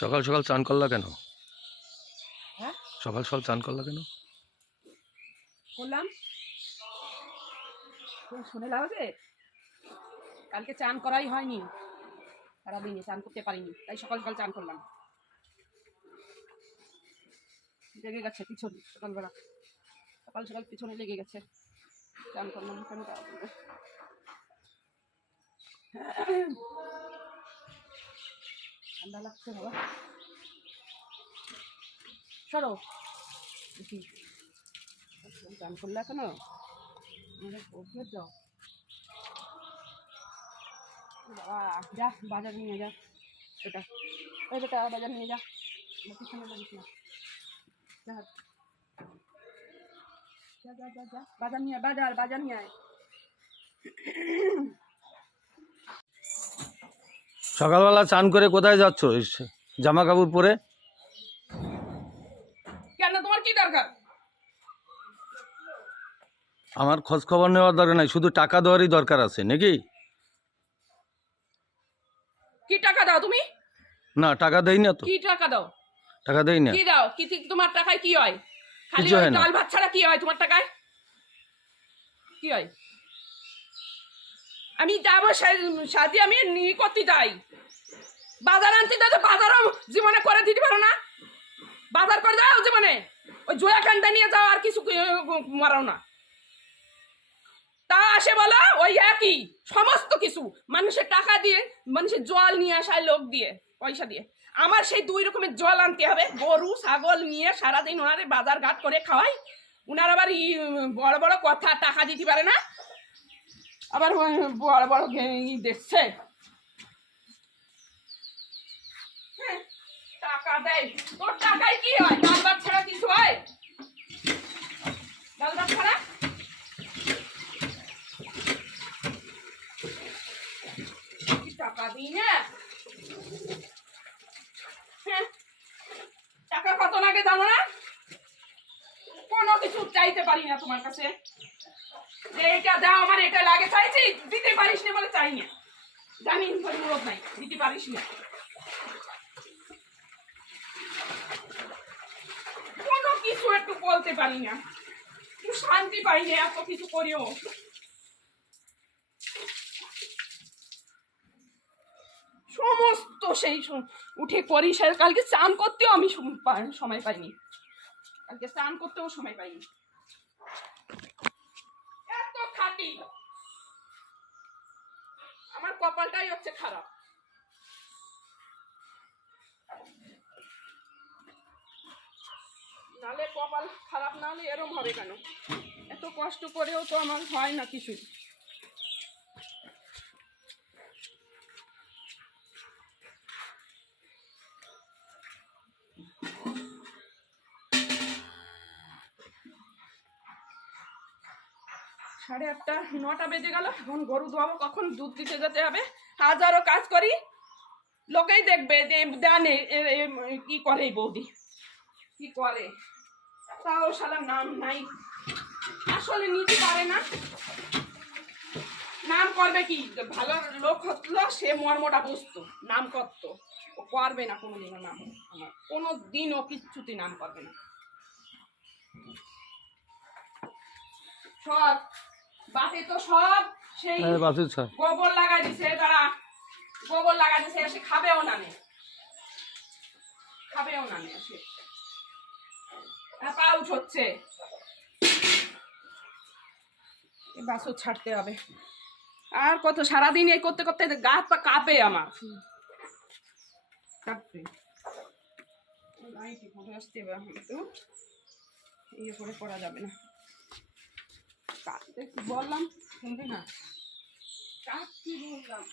সকাল সকাল চান করলা কেন? হ্যাঁ সকাল সকাল চান করলা কেন? করলাম। শুনে লাভ আছে? কালকে চান করাই হয়নি, সারাদিনে চান করতে পারিনি, তাই সকাল সকাল চান করলাম। লেগে গেছে পিছন, সকালবেলা সকাল সকাল পিছনে লেগে গেছে, চান করলাম কেন? ঠান্ডা লাগছে বাবা, সরো দেখি। চান করলে এখনো যাও বাবা, যা বাজার নিয়ে যা, এটা ওই বেটা বাজার নিয়ে যা, পিছনে লাগিস না, যা যা যা যা যা বাজার নিয়ে, বাজার নিয়ে আয়। সকালবেলা চান করে কোথায় যাচ্ছ? জামা কাপড় পরে? কেন, তোমার কি দরকার? আমার খোঁজ খবর নেওয়ার দরকার নাই, শুধু টাকা দেওয়ারই দরকার আছে নাকি? কি টাকা দাও তুমি? না, টাকা দেই না তো। কি টাকা দাও? টাকা দেই না। কি দাও? কি তোমার টাকায় কি হয়? খালি কিছু ওই হয় না। ডাল ভাত ছাড়া কি হয় তোমার টাকায়? কি হয়? আমি যাবো সাথে, আমি নিয়ে করতে যাই, বাজার আনতে যাই, তো বাজারও জীবনে করে দিতে পারো না। বাজার করে যাও জীবনে, ওই জোড়া কান্দা নিয়ে যাও, আর কিছু মারাও না। তা আসে বলো ওই একই সমস্ত কিছু, মানুষের টাকা দিয়ে, মানুষের জল নিয়ে আসায়, লোক দিয়ে, পয়সা দিয়ে। আমার সেই 2 রকমের জল আনতে হবে, গরু ছাগল নিয়ে সারাদিন ওনারে বাজার ঘাট করে খাওয়াই। উনার আবার বড় বড় কথা, টাকা দিতে পারে না, আবার বড় বড় দেখছে টাকা দেয়। তোর টাকায় কি হয়? ডাল ভাত ছাড়া কিছু হয়? ডাল ভাত ছাড়া টাকা দিই না। টাকা কত লাগে জানো না? কোনো কিছু চাইতে পারি না তোমার কাছে, যে এটা দাও, আমার এটা লাগে, চাইছি দিতে পারিস না বলে চাই না, জানি অনুরোধ নাই, দিতে পারিস না। কোনো কিছু একটু বলতে পারি না, একটু শান্তি পাই না, এত কিছু করিও। সমস্ত সেই উঠে করি, কালকে চান করতেও আমি সময় পাইনি, কালকে স্নান করতেও সময় পাইনি, এত খাটি। আমার কপালটাই হচ্ছে খারাপ। নালে কপাল খারাপ না হলে এরম হবে কেন? এত কষ্ট করেও তো আমার হয় না কিছু। সাড়ে 8টা 9টা বেজে গেল, এখন গরু ধোয়াবো, কখন দুধ দিতে যেতে হবে। হাজারো কাজ করি, লোকেই দেখবে যে জানে কি করে এই বৌদি, কি করে, তাও শালা নাম নাই, আসলে নিতে পারে না। নাম করবে কি? ভালো লোক হতলো, সে মর্মটা বুঝতো, নাম করতো। ও করবে না কোনোদিনও নাম, আমার কোনো দিনও কিচ্ছুতে নাম করবে না। সব বাতে তো সব সেই গোবর লাগাই দিছে, তারা গোবর লাগাই দিছে, এসে খাবেও না, খাবেও না, এসে পাউচ হচ্ছে, বাসও ছাড়তে হবে। আর কত সারাদিন এই করতে করতে গা হাত পা কাঁপে আমার, কাঁপবে। আসতে হবে, একটু ইয়ে করে পড়া যাবে না, বললাম শুনবে না, কি বললাম।